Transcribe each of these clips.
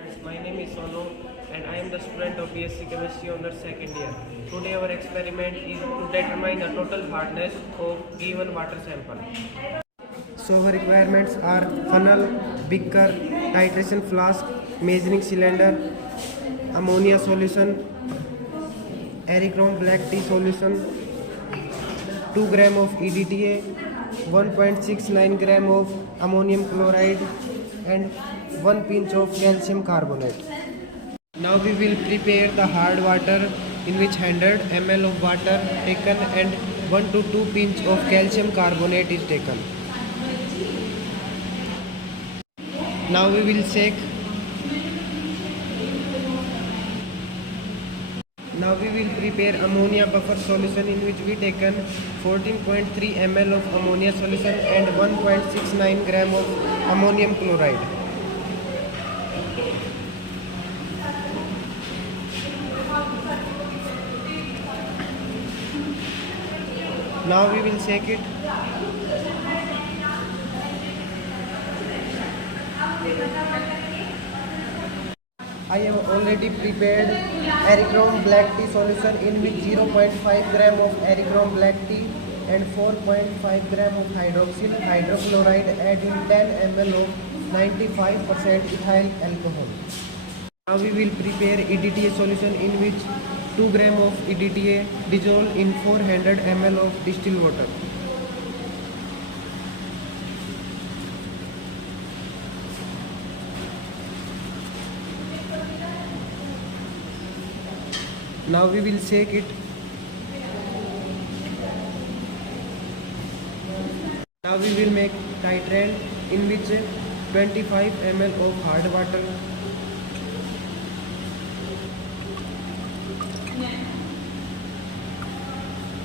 My name is Sonu and I am the student of BSc Chemistry on the second year. Today our experiment is to determine the total hardness of given water sample. So our requirements are funnel, beaker, titration flask, measuring cylinder, ammonia solution, Erichrome black tea solution, 2 gram of EDTA, 1.69 gram of ammonium chloride and 1 pinch of calcium carbonate. Now we will prepare the hard water in which 100 ml of water taken and 1 to 2 pinch of calcium carbonate is taken. Now we will shake. Now we will prepare ammonia buffer solution in which we taken 14.3 ml of ammonia solution and 1.69 gram of ammonium chloride. Now we will shake it. I have already prepared Erichrome black tea solution in which 0.5 gram of Erichrome black tea and 4.5 gram of hydroxyl hydrochloride add in 10 ml of 95% ethyl alcohol. Now we will prepare EDTA solution in which 2 gram of EDTA dissolved in 400 ml of distilled water. Now we will shake it. Now we will make titrant in which 25 ml of hard water,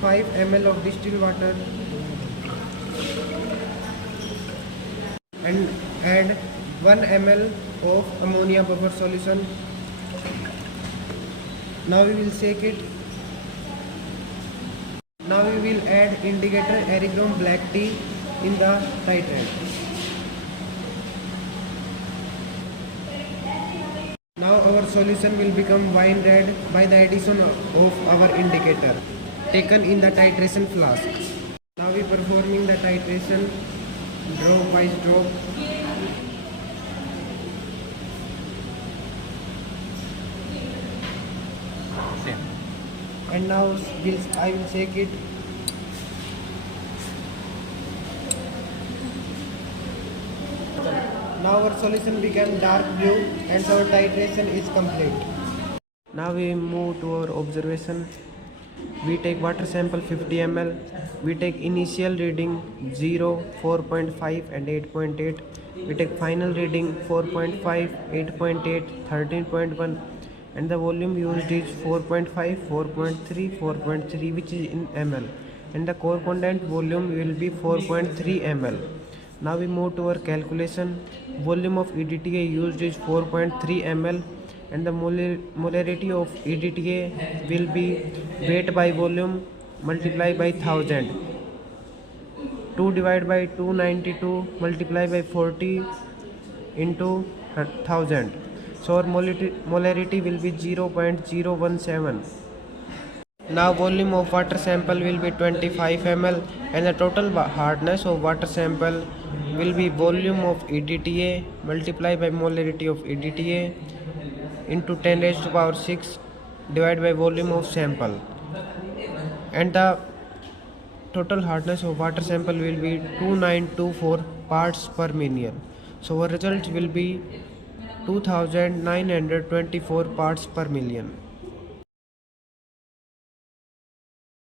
5 ml of distilled water and add 1 ml of ammonia buffer solution. Now we will shake it. Now we will add indicator Erichrome black tea in the titrant. Now our solution will become wine red by the addition of our indicator taken in the titration flask. Now we performing the titration drop by drop. And now I will shake it. Now our solution became dark blue and our titration is complete. Now we move to our observation. We take water sample 50 ml. We take initial reading 0, 4.5 and 8.8. We take final reading 4.5, 8.8, 13.1 and the volume used is 4.5, 4.3, 4.3 which is in ml and the correspondent volume will be 4.3 ml. Now we move to our calculation. Volume of EDTA used is 4.3 ml and the molarity of EDTA will be weight by volume multiplied by 1000. 2 divided by 292 multiplied by 40 into 1000. So our molarity will be 0.017. Now volume of water sample will be 25 ml and the total hardness of water sample will be volume of EDTA multiplied by molarity of EDTA into 10 raised to power 6 divided by volume of sample, and the total hardness of water sample will be 2924 parts per million. So our result will be 2924 parts per million.